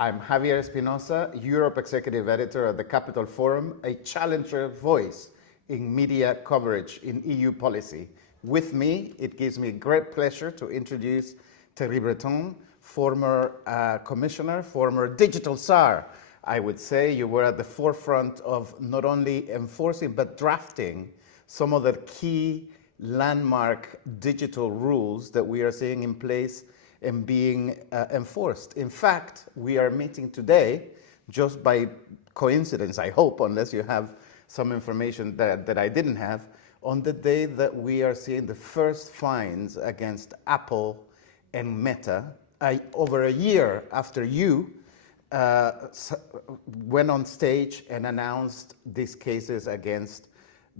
I'm Javier Espinosa, Europe Executive Editor at the Capital Forum, a challenger voice in media coverage in EU policy. With me, it gives me great pleasure to introduce Thierry Breton, former commissioner, former digital czar. I would say you were at the forefront of not only enforcing but drafting some of the key landmark digital rules that we are seeing in place and being enforced. In fact, we are meeting today, just by coincidence, I hope, unless you have some information that I didn't have, on the day that we are seeing the first fines against Apple and Meta, over a year after you went on stage and announced these cases against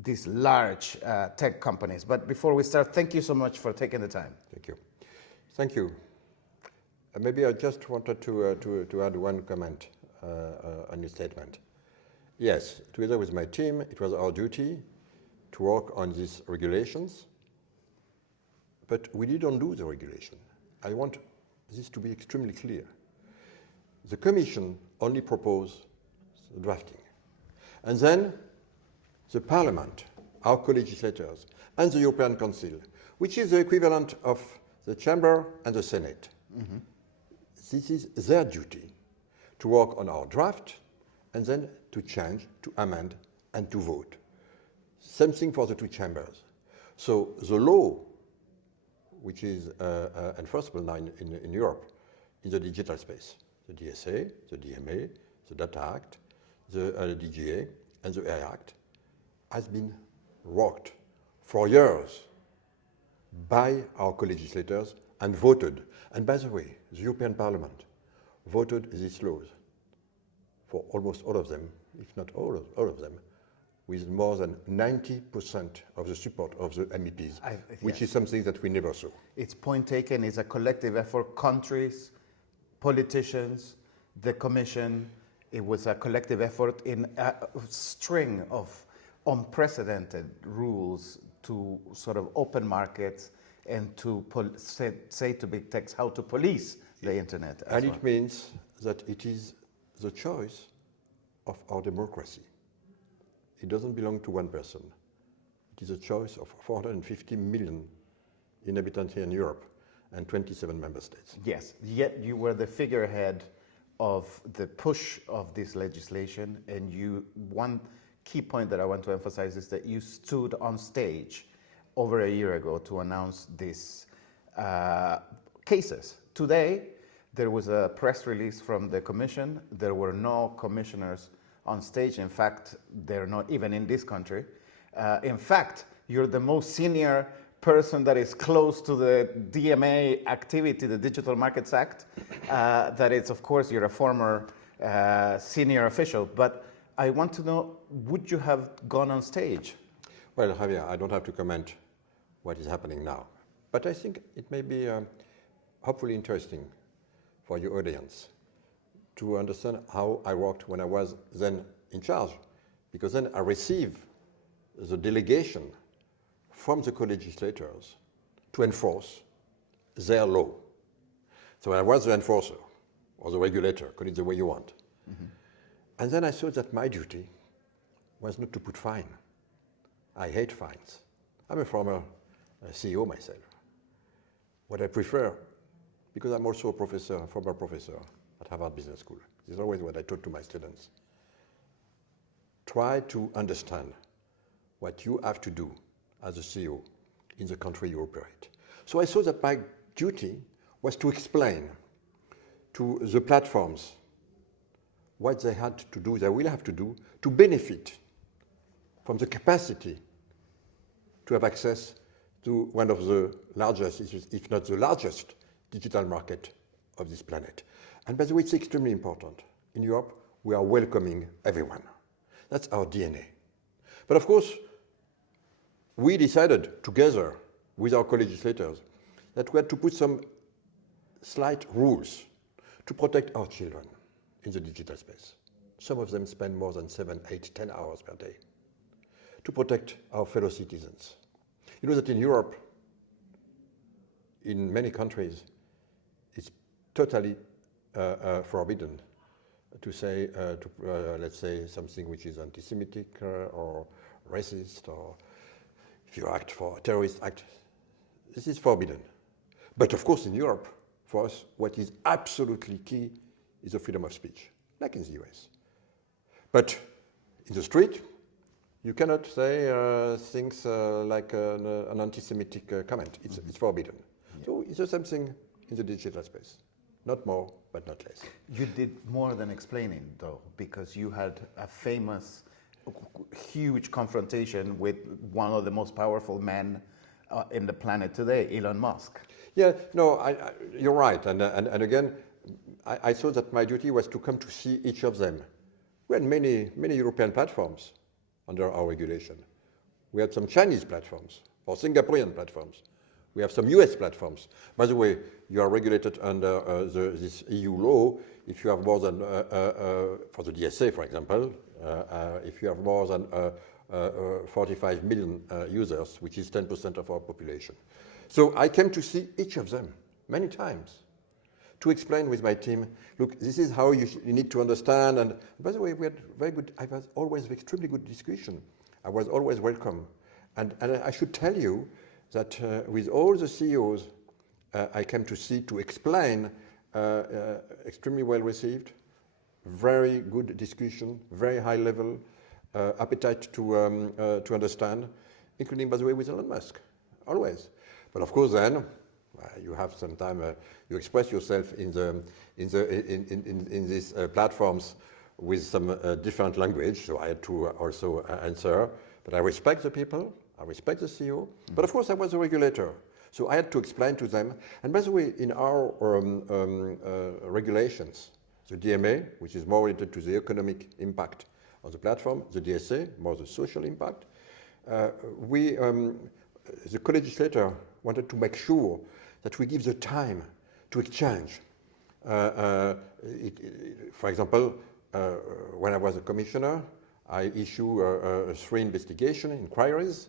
these large tech companies. But before we start, thank you so much for taking the time. Thank you. Thank you. Maybe I just wanted to add one comment on your statement. Yes, together with my team, it was our duty to work on these regulations, but we didn't do the regulation. I want this to be extremely clear. The Commission only proposed the drafting. And then the Parliament, our co-legislators, and the European Council, which is the equivalent of the Chamber and the Senate. Mm-hmm. This is their duty to work on our draft and then to change, to amend, and to vote. Same thing for the two chambers. So the law, which is enforceable now in Europe, in the digital space, the DSA, the DMA, the Data Act, the DGA, and the AI Act, has been worked for years by our co-legislators and voted. And by the way, the European Parliament voted these laws for almost all of them, if not all of them, with more than 90% of the support of the MEPs, which is something that we never saw. It's point taken. It's a collective effort. Countries, politicians, the Commission. It was a collective effort in a string of unprecedented rules to sort of open markets and to say to big techs how to police the internet. And it means that it is the choice of our democracy. It doesn't belong to one person. It is a choice of 450 million inhabitants here in Europe and 27 member states. Yes, yet you were the figurehead of the push of this legislation, and one key point that I want to emphasize is that you stood on stage over a year ago to announce these cases. Today, there was a press release from the Commission. There were no commissioners on stage. In fact, they're not even in this country. In fact, you're the most senior person that is close to the DMA activity, the Digital Markets Act. That is, of course, you're a former senior official. But I want to know, would you have gone on stage? Well, Javier, I don't have to comment what is happening now. But I think it may be hopefully interesting for your audience to understand how I worked when I was then in charge. Because then I received the delegation from the co-legislators to enforce their law. So I was the enforcer, or the regulator, call it the way you want. Mm-hmm. And then I saw that my duty was not to put fine. I hate fines. I'm a former CEO myself. What I prefer, because I'm also a professor, a former professor at Harvard Business School, this is always what I taught to my students. Try to understand what you have to do as a CEO in the country you operate. So I saw that my duty was to explain to the platforms what they had to do, they will have to do, to benefit from the capacity to have access to one of the largest, if not the largest, digital market of this planet. And by the way, it's extremely important. In Europe, we are welcoming everyone. That's our DNA. But of course, we decided together with our co-legislators that we had to put some slight rules to protect our children in the digital space. Some of them spend more than 7, 8, 10 hours per day. To protect our fellow citizens. You know that in Europe, in many countries, it's totally forbidden to say, let's say, something which is anti-Semitic or racist, or if you act for a terrorist act. This is forbidden. But of course, in Europe, for us, what is absolutely key is the freedom of speech, like in the US. But in the street, you cannot say things like an anti-Semitic comment. It's forbidden. Yeah. So it's the same thing in the digital space. Not more, but not less. You did more than explaining, though, because you had a famous, huge confrontation with one of the most powerful men in the planet today, Elon Musk. Yeah, no, you're right. And again, I thought that my duty was to come to see each of them. We had many European platforms under our regulation. We had some Chinese platforms or Singaporean platforms. We have some US platforms. By the way, you are regulated under this EU law if you have more than, for the DSA, for example, if you have more than 45 million users, which is 10% of our population. So I came to see each of them many times to explain with my team, look, this is how you need to understand. And by the way, we had very good, I was always extremely good discussion. I was always welcome. And I should tell you that with all the CEOs I came to see to explain, extremely well received, very good discussion, very high level, appetite to understand, including, by the way, with Elon Musk, always. But of course, then you have some time. You express yourself in these platforms with some different language. So I had to also answer. But I respect the people. I respect the CEO. But of course, I was a regulator. So I had to explain to them. And by the way, in our regulations, the DMA, which is more related to the economic impact on the platform, the DSA, more the social impact, the co-legislator wanted to make sure that we give the time to exchange. For example, when I was a commissioner, I issued 3 inquiries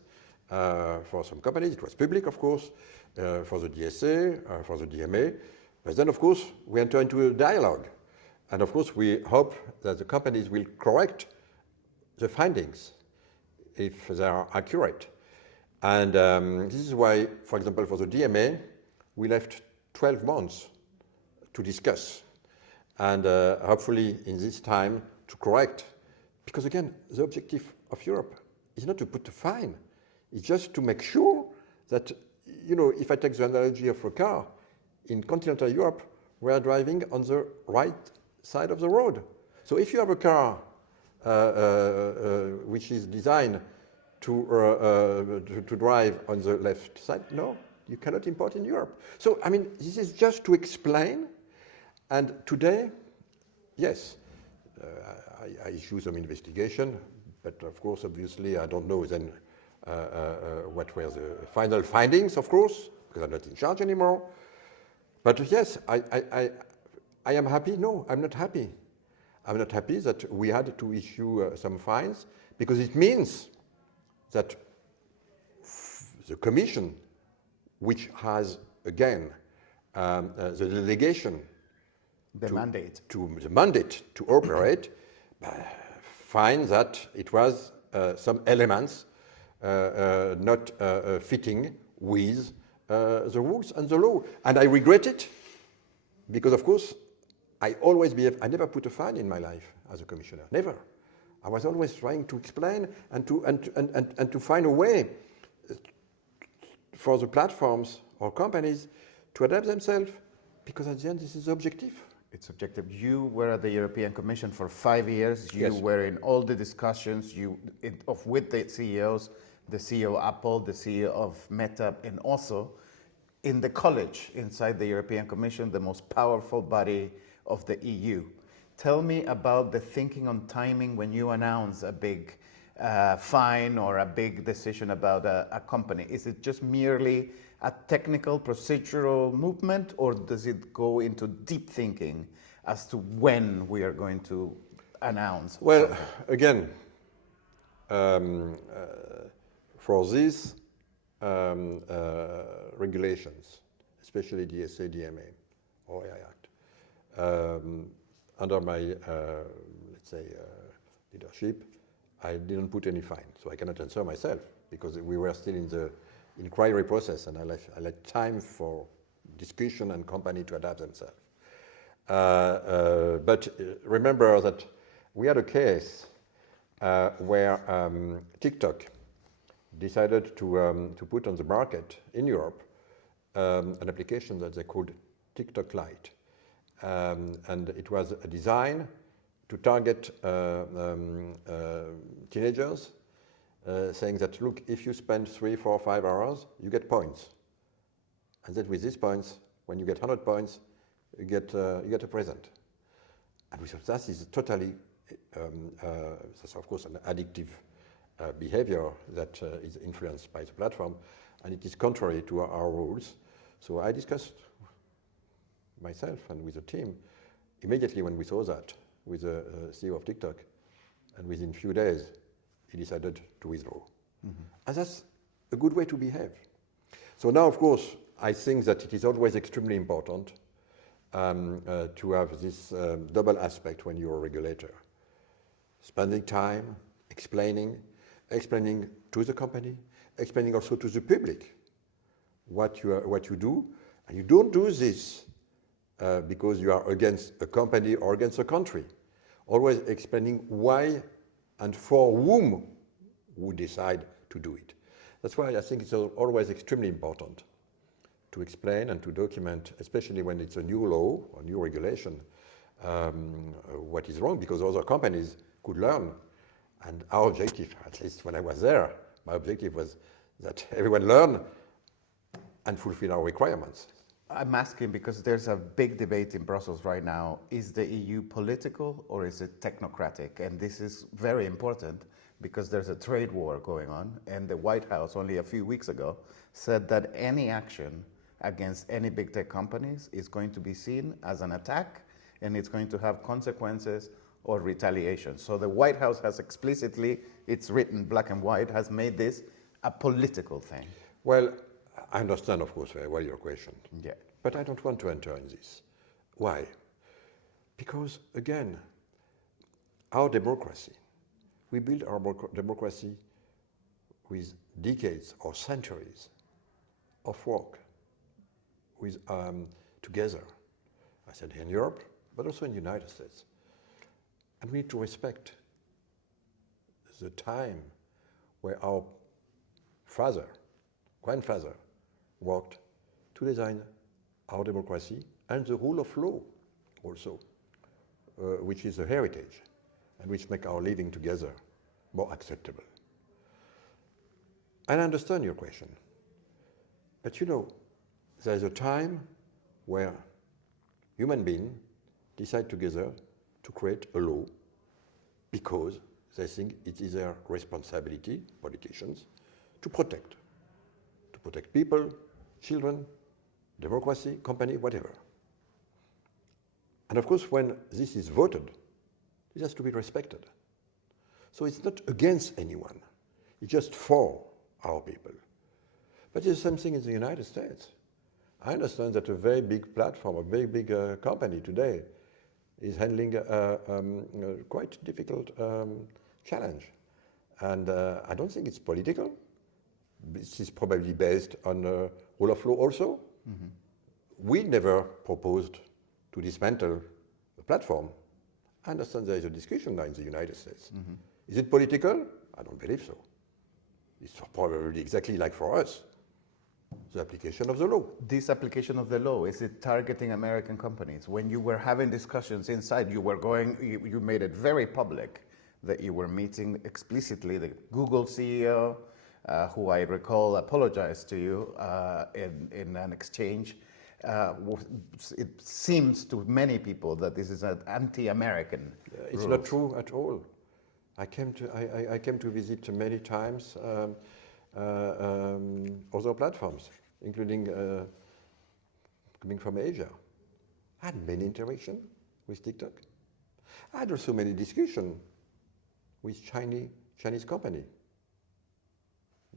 for some companies. It was public, of course, for the DSA, for the DMA. But then, of course, we enter into a dialogue. And of course, we hope that the companies will correct the findings if they are accurate. And this is why, for example, for the DMA, we left 12 months to discuss. And hopefully in this time to correct. Because again, the objective of Europe is not to put a fine. It's just to make sure that, you know, if I take the analogy of a car, in continental Europe, we are driving on the right side of the road. So if you have a car which is designed to drive on the left side, no, you cannot import in Europe. So, I mean, this is just to explain. And today, yes, I issue some investigation, but of course, obviously, I don't know then what were the final findings, of course, because I'm not in charge anymore. But yes, I am happy. No, I'm not happy. I'm not happy that we had to issue some fines, because it means that the Commission, which has, again, the delegation, the mandate to operate, find that it was some elements not fitting with the rules and the law. And I regret it, because of course, I always behave, I never put a fine in my life as a commissioner, never. I was always trying to explain and to find a way for the platforms or companies to adapt themselves, because at the end, this is the objective. It's objective. You were at the European Commission for 5 years. You Yes. were in all the discussions with the CEOs, the CEO of Apple, the CEO of Meta, and also in the college inside the European Commission, the most powerful body of the EU. Tell me about the thinking on timing when you announce a big fine or a big decision about a company. Is it just merely a technical procedural movement, or does it go into deep thinking as to when we are going to announce? Well, something? again, for these regulations, especially DSA, DMA, or AI Act, under my, let's say, leadership, I didn't put any fine. So I cannot answer myself because we were still in the inquiry process, and I let time for discussion and company to adapt themselves. But remember that we had a case where TikTok decided to put on the market in Europe an application that they called TikTok Lite. And it was a design to target teenagers, saying that, look, if you spend 3, 4, 5 hours, you get points. And then with these points, when you get 100 points, you get a present. And we thought that is totally, that's of course an addictive behavior that is influenced by the platform, and it is contrary to our rules. So I discussed myself and with the team immediately when we saw that with the CEO of TikTok, and within a few days he decided to withdraw. And that's a good way to behave. So now, of course, I think that it is always extremely important to have this double aspect when you're a regulator. Spending time, explaining to the company, explaining also to the public what you do. And you don't do this because you are against a company or against a country. Always explaining why and for whom we decide to do it. That's why I think it's always extremely important to explain and to document, especially when it's a new law or new regulation, what is wrong, because other companies could learn. And our objective, at least when I was there, my objective was that everyone learn and fulfill our requirements. I'm asking because there's a big debate in Brussels right now. Is the EU political or is it technocratic? And this is very important because there's a trade war going on, and the White House only a few weeks ago said that any action against any big tech companies is going to be seen as an attack, and it's going to have consequences or retaliation. So the White House has explicitly, it's written black and white, has made this a political thing. Well, I understand, of course, very well your question. Yeah. But I don't want to enter in this. Why? Because, again, our democracy, we build our democracy with decades or centuries of work with, together. I said here in Europe, but also in the United States. And we need to respect the time where our father, grandfather, worked to design our democracy and the rule of law also, which is a heritage and which make our living together more acceptable. And I understand your question. But you know, there's a time where human beings decide together to create a law because they think it is their responsibility, politicians, to protect people, children, democracy, company, whatever. And of course, when this is voted, it has to be respected. So it's not against anyone, it's just for our people. But it's the same thing in the United States. I understand that a very big platform, a very big company today is handling a quite difficult challenge. And I don't think it's political. This is probably based on rule of law also. Mm-hmm. We never proposed to dismantle the platform. I understand there is a discussion now in the United States. Mm-hmm. Is it political? I don't believe so. It's probably exactly like for us, the application of the law. This application of the law, is it targeting American companies? When you were having discussions inside, you made it very public that you were meeting explicitly the Google CEO, who I recall apologized to you in an exchange. It seems to many people that this is an anti-American. It's not true at all. I came to visit many times other platforms, including coming from Asia. I had many interactions with TikTok. I had also many discussions with Chinese company.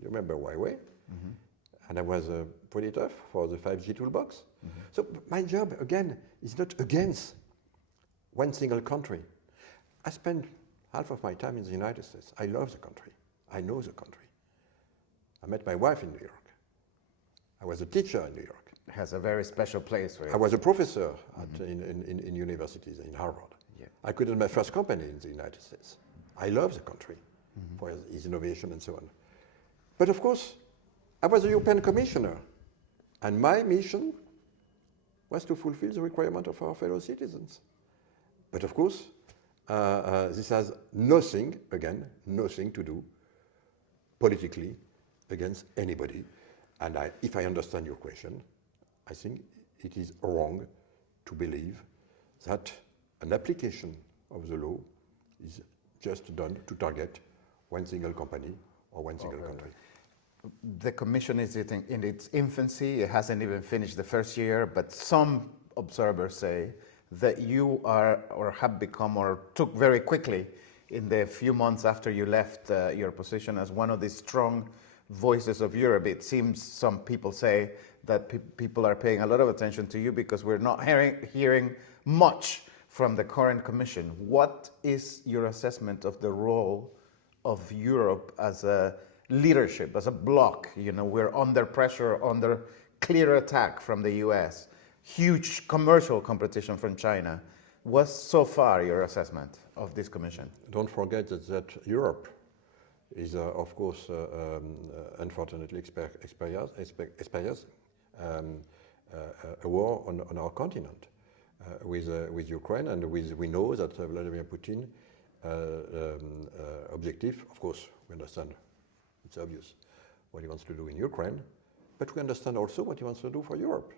You remember Huawei? Mm-hmm. And I was pretty tough for the 5G toolbox. Mm-hmm. So my job, again, is not against one single country. I spend half of my time in the United States. I love the country. I know the country. I met my wife in New York. I was a teacher in New York. It has a very special place for you. I was a professor in universities, in Harvard. Yeah. I created my first company in the United States. I love the country for its innovation and so on. But of course, I was a European Commissioner, and my mission was to fulfill the requirement of our fellow citizens. But of course, this has nothing to do politically against anybody. And if I understand your question, I think it is wrong to believe that an application of the law is just done to target one single company or one single country. The Commission is in its infancy. It hasn't even finished the first year, but some observers say that you are or have become or took very quickly in the few months after you left your position as one of the strong voices of Europe. It seems some people say that people are paying a lot of attention to you because we're not hearing much from the current Commission. What is your assessment of the role of Europe as a leadership, as a bloc? You know, we're under pressure, under clear attack from the US, huge commercial competition from China. What's so far your assessment of this Commission? Don't forget that Europe is, of course, unfortunately experiencing a war on our continent with Ukraine, and we know that Vladimir Putin objective, of course, we understand, it's obvious what he wants to do in Ukraine, but we understand also what he wants to do for Europe.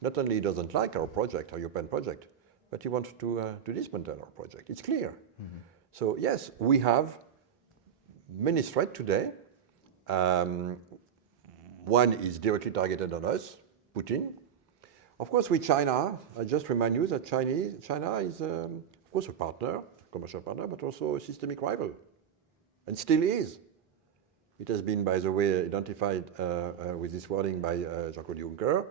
Not only he doesn't like our project, our European project, but he wants to dismantle our project. It's clear. Mm-hmm. So yes, we have many threats today. One is directly targeted on us, Putin. Of course, with China, I just remind you that China is, of course, a partner, commercial partner, but also a systemic rival, and still is. It has been, by the way, identified with this wording by Jean-Claude Juncker,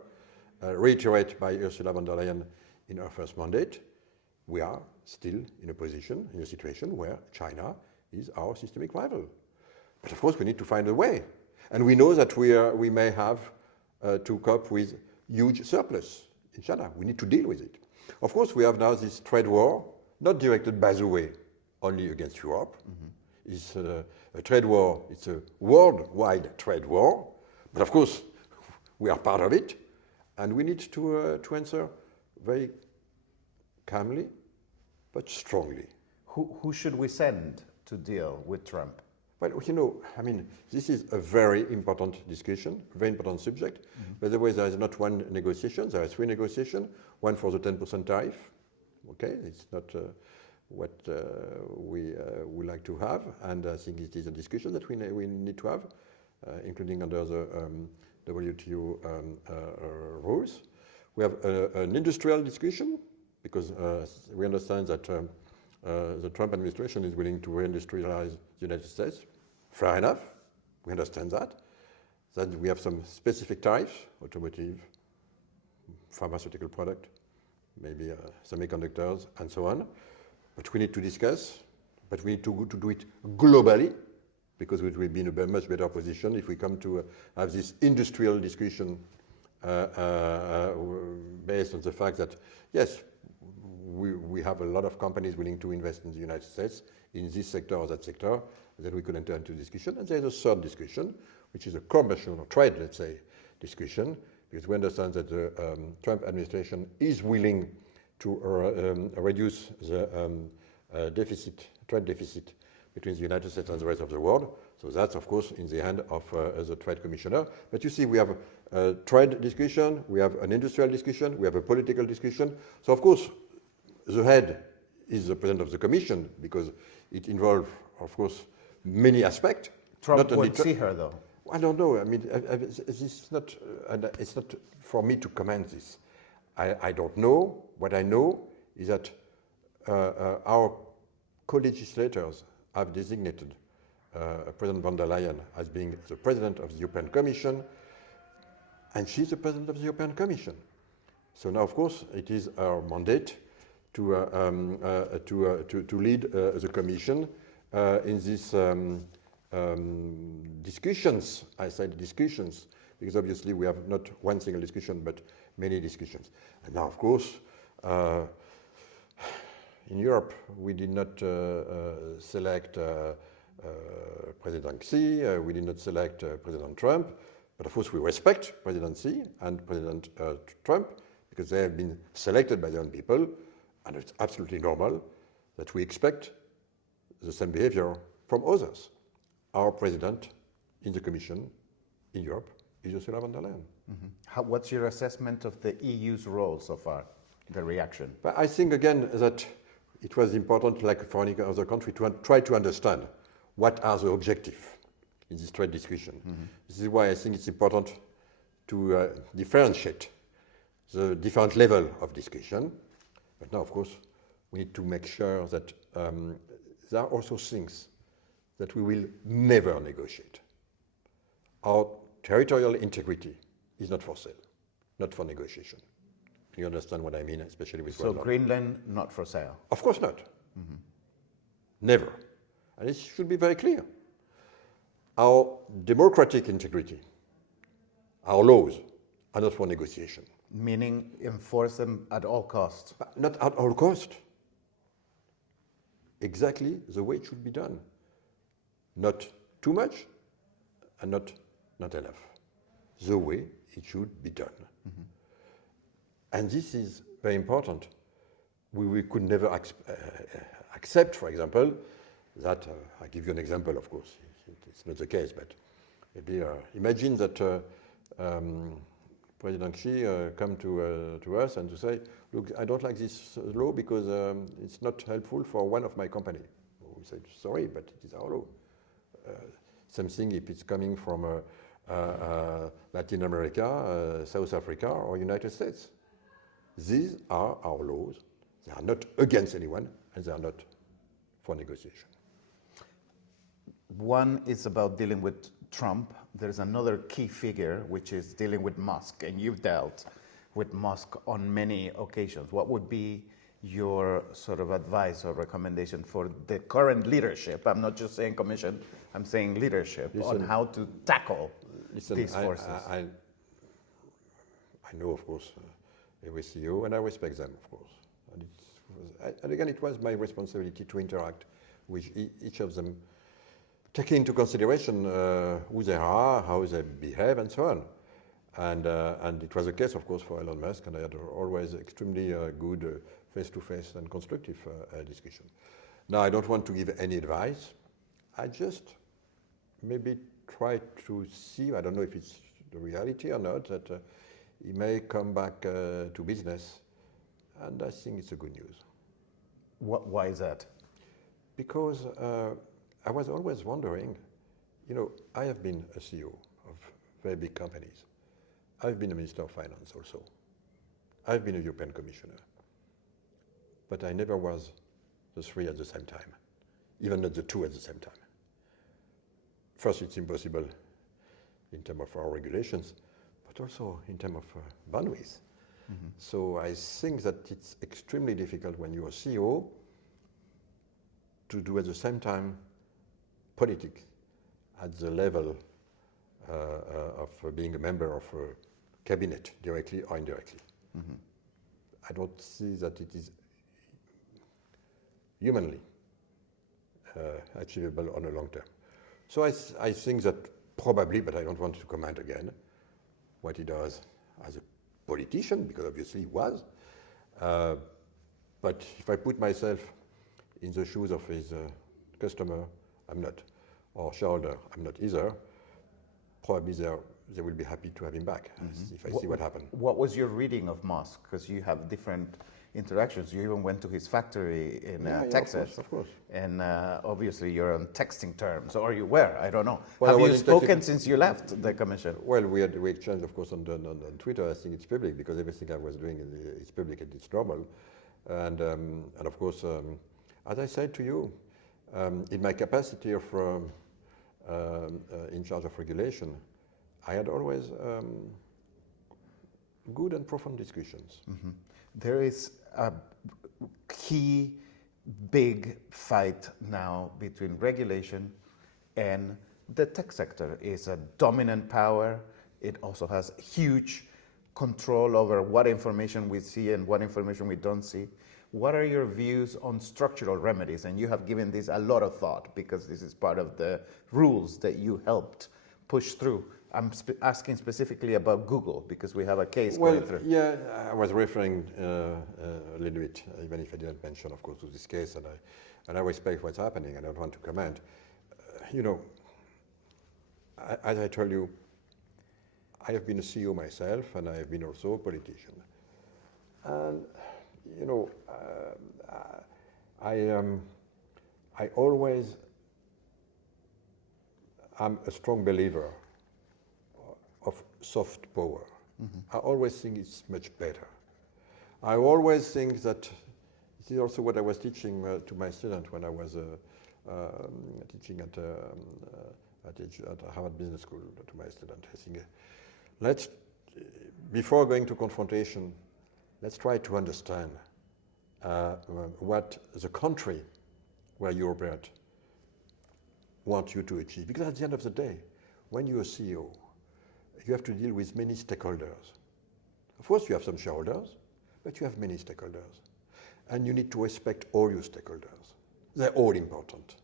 reiterated by Ursula von der Leyen in her first mandate. We are still in a situation where China is our systemic rival. But of course, we need to find a way. And we know that we may have to cope with huge surplus in China. We need to deal with it. Of course, we have now this trade war, not directed, by the way, only against Europe. Mm-hmm. It's a trade war, it's a worldwide trade war. But of course, we are part of it. And we need to answer very calmly, but strongly. Who should we send to deal with Trump? Well, you know, I mean, this is a very important discussion, very important subject. Mm-hmm. By the way, there is not one negotiation, there are three negotiations. One for the 10% tariff. Okay, it's not what we would like to have, and I think it is a discussion that we need to have, including under the WTO rules. We have an industrial discussion, because we understand that the Trump administration is willing to reindustrialize the United States. Fair enough, we understand that. Then we have some specific tariffs, automotive, pharmaceutical product, maybe semiconductors, and so on. But we need to discuss, but we need to do it globally, because it will be in a much better position if we come to have this industrial discussion based on the fact that, yes, we have a lot of companies willing to invest in the United States in this sector or that sector, then we could enter into discussion. And there's a third discussion, which is a commercial or trade, let's say, discussion, because we understand that the Trump administration is willing to reduce the trade deficit between the United States and the rest of the world. So that's, of course, in the hand of the trade commissioner. But you see, we have a trade discussion, we have an industrial discussion, we have a political discussion. So, of course, the head is the president of the commission, because it involves, of course, many aspects. Trump would see her, though. I don't know. I mean, it's not for me to comment this. I don't know. What I know is that our co-legislators have designated President von der Leyen as being the president of the European Commission, and she's the president of the European Commission. So now, of course, it is our mandate to lead the Commission in these discussions. I said discussions because obviously we have not one single discussion but many discussions. And now, of course, in Europe we did not select President Xi, we did not select President Trump, but of course we respect President Xi and President Trump because they have been selected by their own people, and it's absolutely normal that we expect the same behavior from others. Our president in the Commission in Europe is Ursula von der Leyen. Mm-hmm. What's your assessment of the EU's role so far, the reaction? But I think again that it was important, like for any other country, to try to understand what are the objectives in this trade discussion. Mm-hmm. This is why I think it's important to differentiate the different level of discussion. But now, of course, we need to make sure that there are also things that we will never negotiate. Our territorial integrity is not for sale, not for negotiation. You understand what I mean, especially with So Greenland, not for sale? Of course not. Mm-hmm. Never. And it should be very clear. Our democratic integrity, our laws, are not for negotiation. Meaning enforce them at all costs? But not at all cost. Exactly the way it should be done. Not too much and not enough. The way it should be done. Mm-hmm. And this is very important. We could never accept, for example, that, I give you an example, of course, it's not the case, but maybe imagine that President Xi come to us and to say, look, I don't like this law because it's not helpful for one of my company. We said, sorry, but it is our law. Same thing if it's coming from Latin America, South Africa, or United States. These are our laws. They are not against anyone, and they are not for negotiation. One is about dealing with Trump. There's another key figure, which is dealing with Musk, and you've dealt with Musk on many occasions. What would be your sort of advice or recommendation for the current leadership? I'm not just saying commission, I'm saying leadership, on how to tackle these forces. I know, of course, every CEO, and I respect them, of course. And again, it was my responsibility to interact with each of them, taking into consideration who they are, how they behave, and so on. And it was the case, of course, for Elon Musk, and I had always extremely good face-to-face and constructive discussion. Now, I don't want to give any advice. I just maybe try to see, I don't know if it's the reality or not, that he may come back to business, and I think it's a good news. Why is that? Because I was always wondering, you know, I have been a CEO of very big companies. I've been a Minister of Finance also. I've been a European Commissioner. But I never was the three at the same time, even not the two at the same time. First, it's impossible in terms of our regulations, but also in terms of boundaries. Mm-hmm. So I think that it's extremely difficult when you're a CEO to do at the same time politics at the level of being a member of a cabinet, directly or indirectly. Mm-hmm. I don't see that it is humanly achievable on a long term. So I think that probably, but I don't want to comment again, what he does as a politician, because obviously he was, but if I put myself in the shoes of his customer, I'm not, or shareholder, I'm not either, probably they will be happy to have him back, mm-hmm. if I see what happened. What was your reading of Musk? Because you have different interactions. You even went to his factory in Texas. Of course. And obviously you're on texting terms, or you were, I don't know. Well, have you spoken since you left the commission? Well, we exchanged, of course, on Twitter. I think it's public, because everything I was doing is public and it's normal. And of course, as I said to you, in my capacity of in charge of regulation, I had always good and profound discussions. Mm-hmm. There is key big fight now between regulation and the tech sector. Is a dominant power. It also has huge control over what information we see and what information we don't see. What are your views on structural remedies? And you have given this a lot of thought because this is part of the rules that you helped push through. I'm asking specifically about Google because we have a case going through. Yeah, I was referring a little bit, even if I didn't mention, of course, to this case, and I respect what's happening. I don't want to comment. As I told you, I have been a CEO myself, and I have been also a politician. And I always am a strong believer of soft power. Mm-hmm. I always think it's much better. I always think that this is also what I was teaching to my student when I was teaching at Harvard Business School to my student. I think before going to confrontation, let's try to understand what the country where you operate wants you to achieve. Because at the end of the day, when you're a CEO, you have to deal with many stakeholders. Of course, you have some shareholders, but you have many stakeholders. And you need to respect all your stakeholders. They're all important.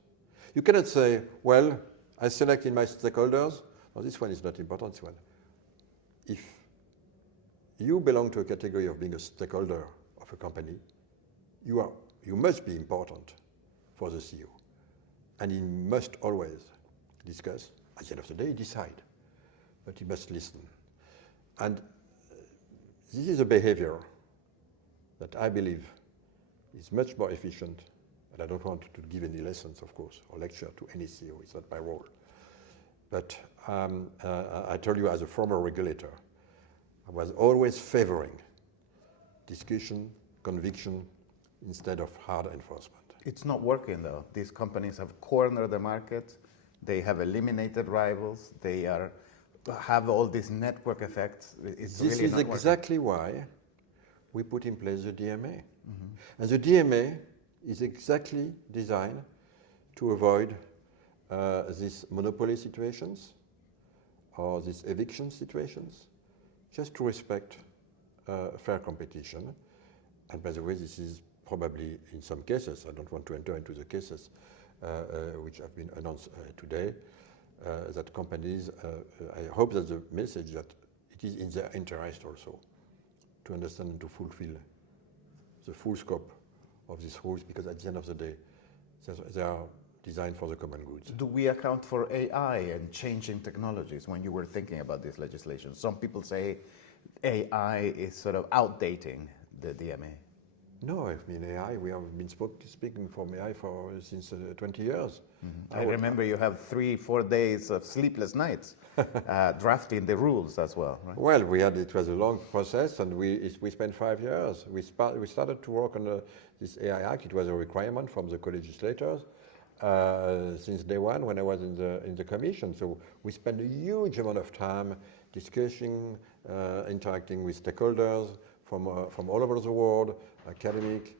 You cannot say, well, I selected my stakeholders. Oh, this one is not important, this one. If you belong to a category of being a stakeholder of a company, you must be important for the CEO. And he must always discuss, at the end of the day, decide. But he must listen. And this is a behavior that I believe is much more efficient. And I don't want to give any lessons, of course, or lecture to any CEO. It's not my role. But I told you, as a former regulator, I was always favoring discussion, conviction, instead of hard enforcement. It's not working, though. These companies have cornered the market. They have eliminated rivals. They have all these network effects. This is exactly why we put in place the DMA. Mm-hmm. And the DMA is exactly designed to avoid these monopoly situations or these eviction situations, just to respect fair competition. And by the way, this is probably in some cases, I don't want to enter into the cases which have been announced today, that companies, I hope that the message that it is in their interest also to understand and to fulfill the full scope of these rules, because at the end of the day, they are designed for the common goods. Do we account for AI and changing technologies when you were thinking about this legislation? Some people say AI is sort of outdating the DMA. No, I mean AI, we have been speaking from AI since 20 years. Mm-hmm. I remember you have 3-4 days of sleepless nights drafting the rules as well, right? Well, it was a long process, and we spent 5 years. We started to work on this AI Act. It was a requirement from the co-legislators since day one when I was in the commission. So we spent a huge amount of time discussing, interacting with stakeholders from all over the world, academic,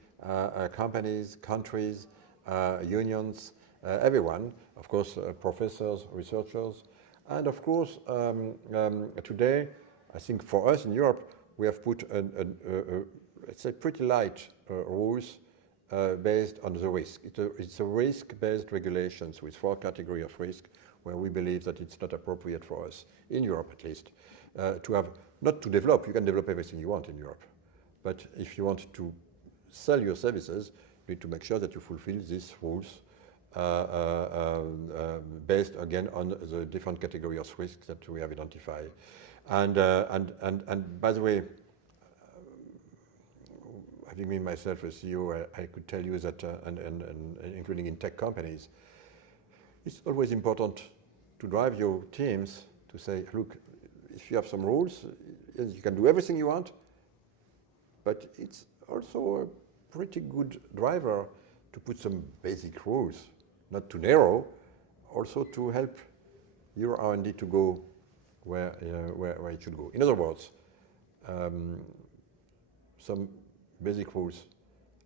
companies, countries, unions, everyone, of course, professors, researchers. And of course, today, I think for us in Europe, we have put let's say pretty light rules based on the risk. It's a risk-based regulations with 4 categories of risk, where we believe that it's not appropriate for us, in Europe at least, to have, not to develop, you can develop everything you want in Europe, but if you want to sell your services, you need to make sure that you fulfill these rules based again on the different categories of risks that we have identified. And by the way, having been myself a CEO, I could tell you that, and including in tech companies, it's always important to drive your teams to say, look, if you have some rules, you can do everything you want, but it's also a pretty good driver to put some basic rules, not too narrow, also to help your R&D to go where it should go. In other words, some basic rules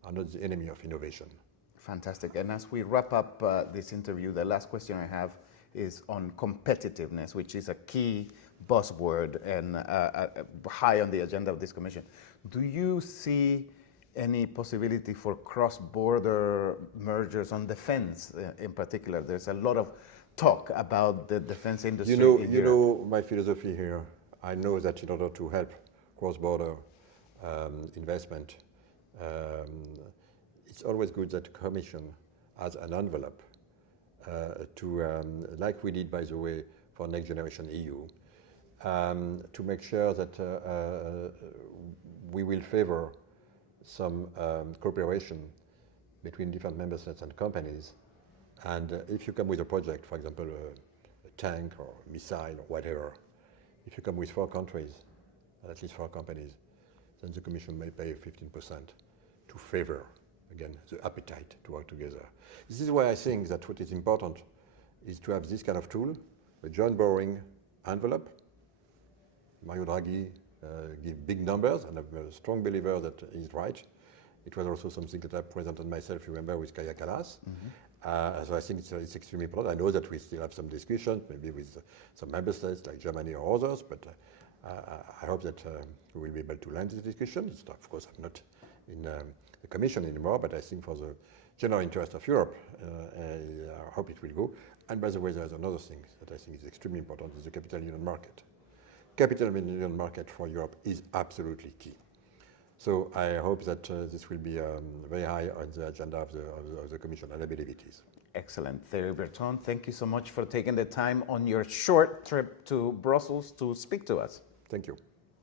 are not the enemy of innovation. Fantastic. And as we wrap up this interview, the last question I have is on competitiveness, which is a key buzzword and high on the agenda of this commission. Do you see any possibility for cross-border mergers on defense in particular? There's a lot of talk about the defense industry. You know my philosophy here. I know that in order to help cross-border investment, it's always good that the Commission has an envelope like we did, by the way, for Next Generation EU, to make sure that we will favor some cooperation between different member states and companies. And if you come with a project, for example, a tank or a missile or whatever, if you come with 4 countries, at least 4 companies, then the Commission may pay 15% to favor, again, the appetite to work together. This is why I think that what is important is to have this kind of tool, a joint borrowing envelope. Mario Draghi give big numbers, and I'm a strong believer that he's right. It was also something that I presented myself, you remember, with Kaja Kallas. So I think it's extremely important. I know that we still have some discussions, maybe with some member states like Germany or others, but I hope that we will be able to land this discussion. Of course, I'm not in the Commission anymore, but I think for the general interest of Europe, I hope it will go. And by the way, there's another thing that I think is extremely important, is the capital union market. Capital union market for Europe is absolutely key. So I hope that this will be very high on the agenda of the Commission, and I believe it is. Excellent. Thierry Breton, thank you so much for taking the time on your short trip to Brussels to speak to us. Thank you.